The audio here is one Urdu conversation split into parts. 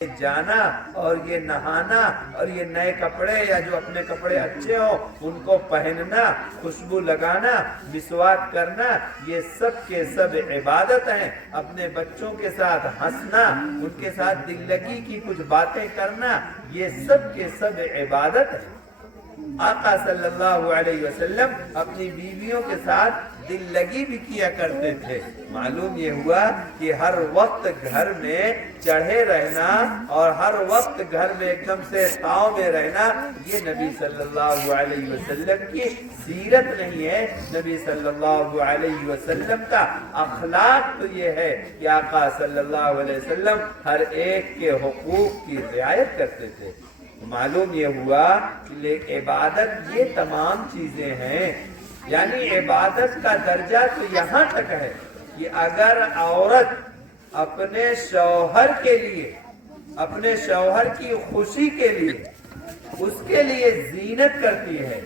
جانا اور یہ نہانا اور یہ نئے کپڑے یا جو اپنے کپڑے اچھے ہوں ان کو پہننا، خوشبو لگانا، مسواک کرنا، یہ سب کے سب عبادت ہیں۔ اپنے بچوں کے ساتھ ہنسنا، ان کے ساتھ دل لگی کی کچھ باتیں کرنا، یہ سب کے سب عبادت ہے۔ آقا صلی اللہ علیہ وسلم اپنی بیویوں کے ساتھ دل لگی بھی کیا کرتے تھے۔ معلوم یہ ہوا کہ ہر وقت گھر میں چڑھے رہنا اور ہر وقت گھر میں ایک دم سے تاؤ میں رہنا، یہ نبی صلی اللہ علیہ وسلم کی سیرت نہیں ہے۔ نبی صلی اللہ علیہ وسلم کا اخلاق تو یہ ہے کہ آقا صلی اللہ علیہ وسلم ہر ایک کے حقوق کی رعایت کرتے تھے۔ معلوم یہ ہوا کہ عبادت یہ تمام چیزیں ہیں، یعنی عبادت کا درجہ تو یہاں تک ہے کہ اگر عورت اپنے شوہر کے لیے، اپنے شوہر کی خوشی کے لیے، اس کے لیے زینت کرتی ہے،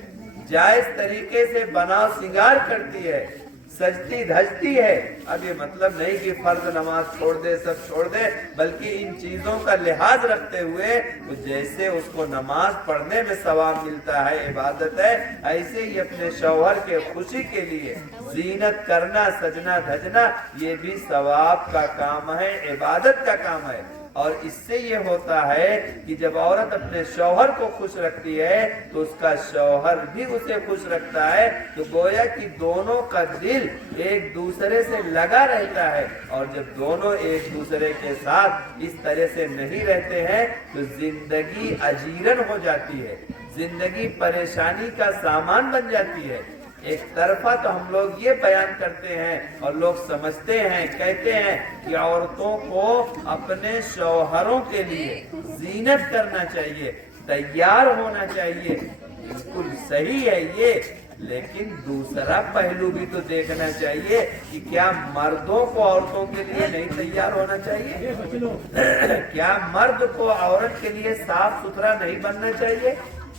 جائز طریقے سے بنا سنگار کرتی ہے، سجتی دھجتی ہے، اب یہ مطلب نہیں کہ فرض نماز چھوڑ دے، سب چھوڑ دے، بلکہ ان چیزوں کا لحاظ رکھتے ہوئے جیسے اس کو نماز پڑھنے میں ثواب ملتا ہے، عبادت ہے، ایسے ہی اپنے شوہر کے خوشی کے لیے زینت کرنا، سجنا دھجنا، یہ بھی ثواب کا کام ہے، عبادت کا کام ہے۔ اور اس سے یہ ہوتا ہے کہ جب عورت اپنے شوہر کو خوش رکھتی ہے تو اس کا شوہر بھی اسے خوش رکھتا ہے، تو گویا کہ دونوں کا دل ایک دوسرے سے لگا رہتا ہے۔ اور جب دونوں ایک دوسرے کے ساتھ اس طرح سے نہیں رہتے ہیں تو زندگی اجیرن ہو جاتی ہے، زندگی پریشانی کا سامان بن جاتی ہے۔ ایک طرفہ تو ہم لوگ یہ بیان کرتے ہیں اور لوگ سمجھتے ہیں، کہتے ہیں کہ عورتوں کو اپنے شوہروں کے لیے زینت کرنا چاہیے، تیار ہونا چاہیے، بالکل صحیح ہے یہ، لیکن دوسرا پہلو بھی تو دیکھنا چاہیے کہ کیا مردوں کو عورتوں کے لیے نہیں تیار ہونا چاہیے؟ کیا مرد کو عورت کے لیے صاف ستھرا نہیں بننا چاہیے؟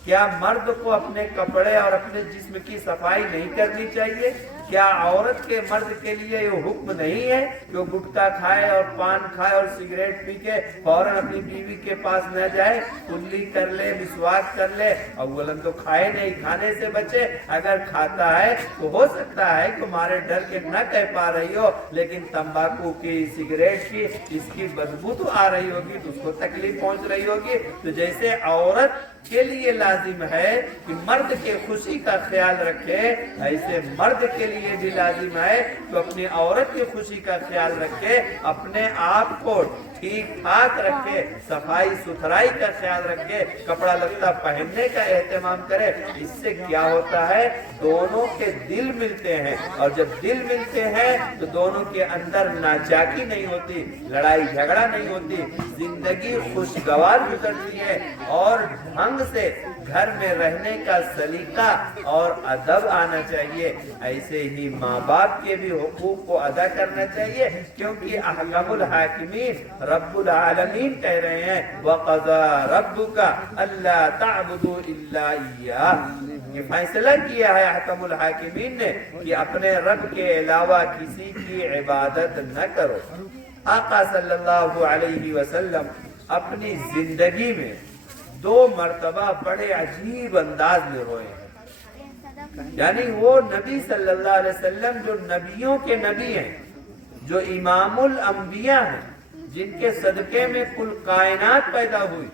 کیا مرد کو اپنے کپڑے اور اپنے جسم کی صفائی نہیں کرنی چاہیے؟ کیا عورت کے مرد کے لیے یہ حکم نہیں ہے کہ وہ گٹکا کھائے اور پان کھائے اور سگریٹ پی کے فوراً اپنی بیوی کے پاس نہ جائے، کلی کر لے، مسواک کر لے، اولاً تو کھائے نہیں، کھانے سے بچے، اگر کھاتا ہے تو ہو سکتا ہے کہ تمہارے ڈر کے نہ کہہ پا رہی ہو، لیکن تمباکو کی، سگریٹ کی، اس کی بدبو تو آ رہی ہوگی تو اس کو تکلیف پہنچ رہی ہوگی۔ تو جیسے عورت کے لیے لازم ہے کہ مرد کے خوشی کا خیال رکھے، ایسے مرد کے لیے بھی لازم ہے کہ اپنی عورت کی خوشی کا خیال رکھے، اپنے آپ کو ٹھیک ٹھاک رکھے، صفائی ستھرائی کا خیال رکھے، کپڑا لتا پہننے کا اہتمام کرے۔ اس سے کیا ہوتا ہے؟ دونوں کے دل ملتے ہیں، اور جب دل ملتے ہیں تو دونوں کے اندر ناچاکی نہیں ہوتی، لڑائی جھگڑا نہیں ہوتی، زندگی خوشگوار گزرتی ہے، اور ڈھنگ سے گھر میں رہنے کا سلیقہ اور ادب آنا چاہیے۔ ایسے ہی ماں باپ کے بھی حقوق کو ادا کرنا چاہیے، کیونکہ احکم الحاکمین رب العالمین کہہ رہے ہیں وَقَضَى رَبُّكَ أَلَّا تَعْبُدُوا إِلَّا إِيَّاهُ، یہ فیصلہ کیا ہے احکم الحاکمین نے کہ اپنے رب کے علاوہ کسی کی عبادت نہ کرو۔ آقا صلی اللہ علیہ وسلم اپنی زندگی میں 2 مرتبہ بڑے عجیب انداز میں روئے ہیں، یعنی وہ نبی صلی اللہ علیہ وسلم جو نبیوں کے نبی ہیں، جو امام الانبیاء ہیں، جن کے صدقے میں کل کائنات پیدا ہوئی،